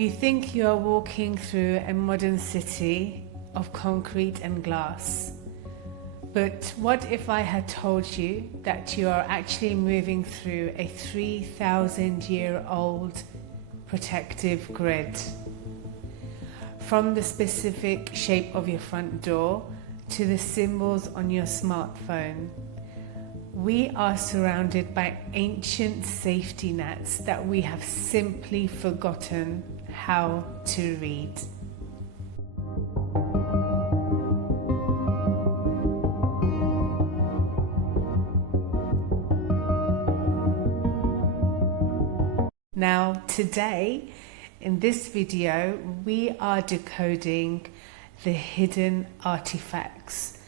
You think you are walking through a modern city of concrete and glass. But what if I had told you that you are actually moving through a 3,000-year-old protective grid? From the specific shape of your front door to the symbols on your smartphone, we are surrounded by ancient safety nets that we have simply forgotten how to read. Now, today, in this video, we are decoding the hidden artifacts.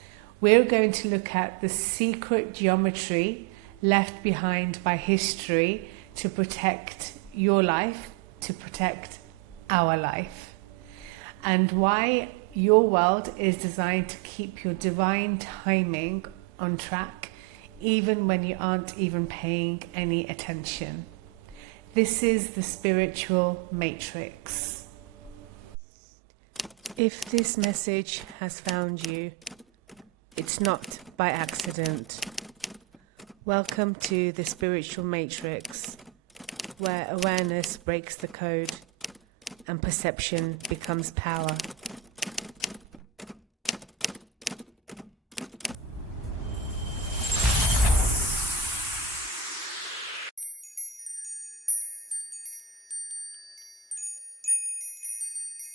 We're going to look at the secret geometry left behind by history to protect your life, to protect our life, and why your world is designed to keep your divine timing on track, even when you aren't even paying any attention. This is the spiritual matrix. If this message has found you, it's not by accident. Welcome to the spiritual matrix, where awareness breaks the code and perception becomes power.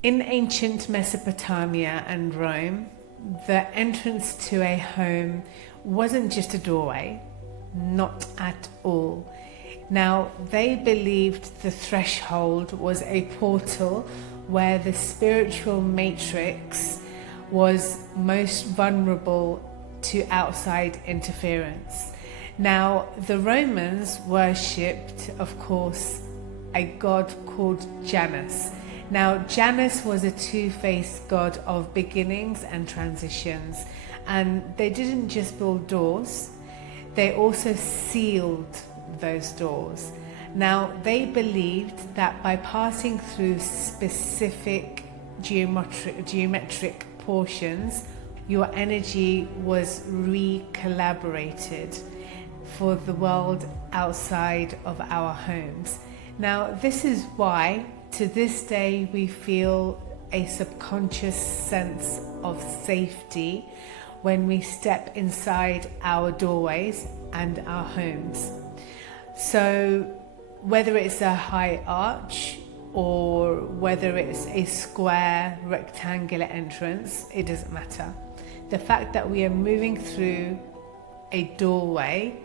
In ancient Mesopotamia and Rome, the entrance to a home wasn't just a doorway, not at all. Now, they believed the threshold was a portal where the spiritual matrix was most vulnerable to outside interference. Now, the Romans worshipped, of course, a god called Janus. Now, Janus was a two-faced god of beginnings and transitions, and they didn't just build doors, they also sealed those doors. Now, they believed that by passing through specific geometric portions, your energy was re-collaborated for the world outside of our homes. Now, this is why to this day we feel a subconscious sense of safety when we step inside our doorways and our homes. So whether it's a high arch or whether it's a square rectangular entrance, it doesn't matter. The fact that we are moving through a doorway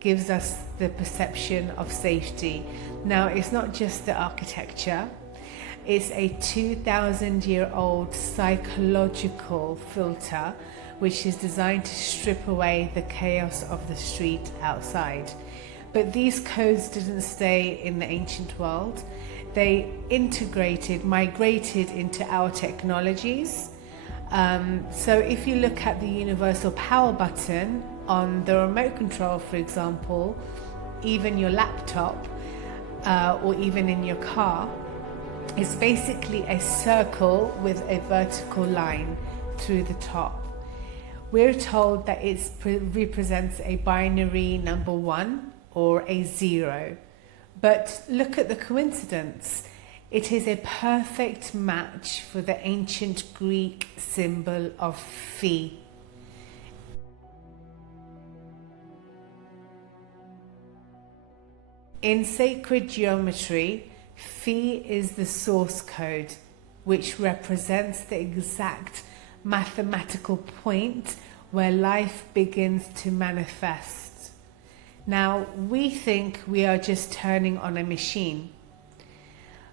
gives us the perception of safety. Now, it's not just the architecture, it's a 2,000-year-old psychological filter which is designed to strip away the chaos of the street outside. But these codes didn't stay in the ancient world. They migrated into our technologies. So if you look at the universal power button on the remote control, for example, even your laptop, or even in your car, it's basically a circle with a vertical line through the top. We're told that it represents a binary number 1 or a 0. But look at the coincidence. It is a perfect match for the ancient Greek symbol of phi. In sacred geometry, phi is the source code, which represents the exact mathematical point where life begins to manifest. Now, we think we are just turning on a machine,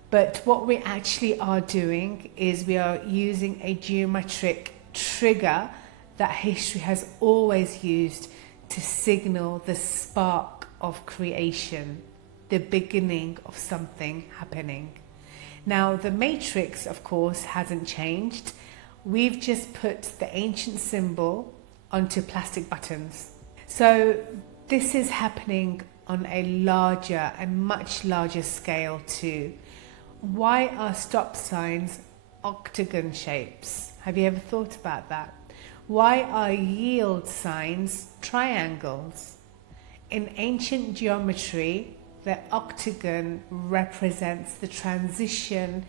but what we actually are doing is we are using a geometric trigger that history has always used to signal the spark of creation, the beginning of something happening. Now, the matrix, of course, hasn't changed. We've just put the ancient symbol onto plastic buttons. So this is happening on a larger and much larger scale too. Why are stop signs octagon shapes? Have you ever thought about that? Why are yield signs triangles? In ancient geometry, the octagon represents the transition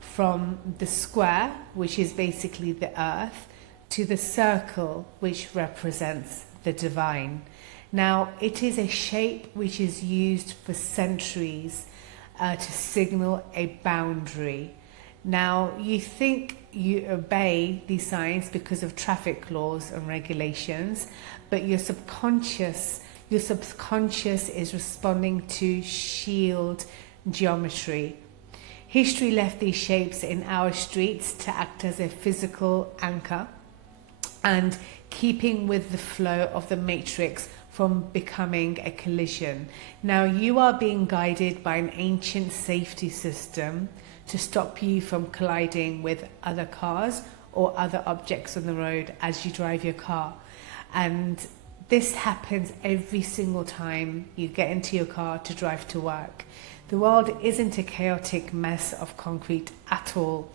from the square, which is basically the earth, to the circle, which represents the divine. Now, it is a shape which is used for centuries to signal a boundary. Now, you think you obey these signs because of traffic laws and regulations, but your subconscious is responding to shield geometry. History left these shapes in our streets to act as a physical anchor and keeping with the flow of the matrix from becoming a collision. Now you are being guided by an ancient safety system to stop you from colliding with other cars or other objects on the road as you drive your car. And this happens every single time you get into your car to drive to work. The world isn't a chaotic mess of concrete at all.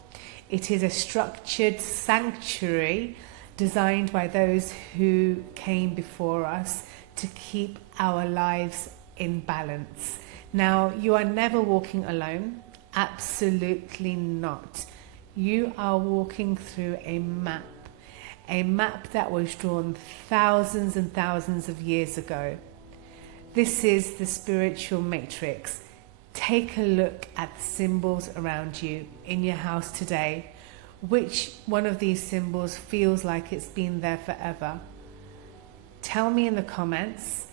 It is a structured sanctuary designed by those who came before us to keep our lives in balance. Now, you are never walking alone. Absolutely not. You are walking through a map that was drawn thousands and thousands of years ago. This is the spiritual matrix. Take a look at the symbols around you in your house today. Which one of these symbols feels like it's been there forever? Tell me in the comments,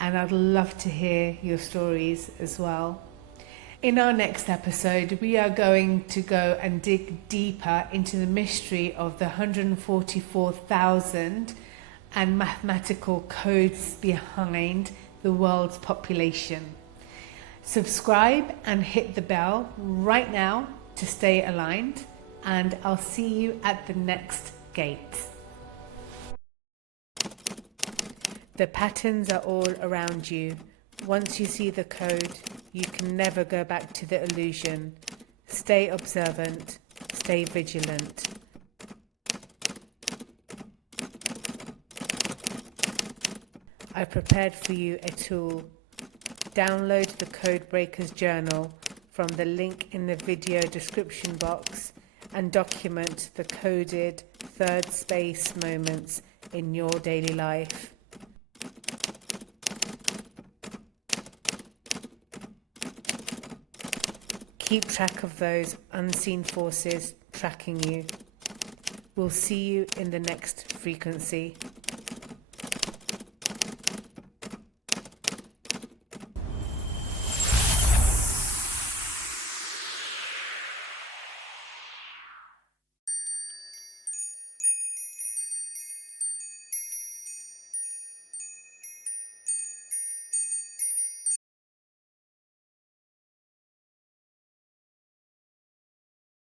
and I'd love to hear your stories as well. In our next episode, we are going to go and dig deeper into the mystery of the 144,000 and mathematical codes behind the world's population. Subscribe and hit the bell right now to stay aligned, and I'll see you at the next gate. The patterns are all around you. Once you see the code, you can never go back to the illusion. Stay observant, stay vigilant. I've prepared for you a tool. Download the Codebreaker's journal from the link in the video description box and document the coded third space moments in your daily life. Keep track of those unseen forces tracking you. We'll see you in the next frequency.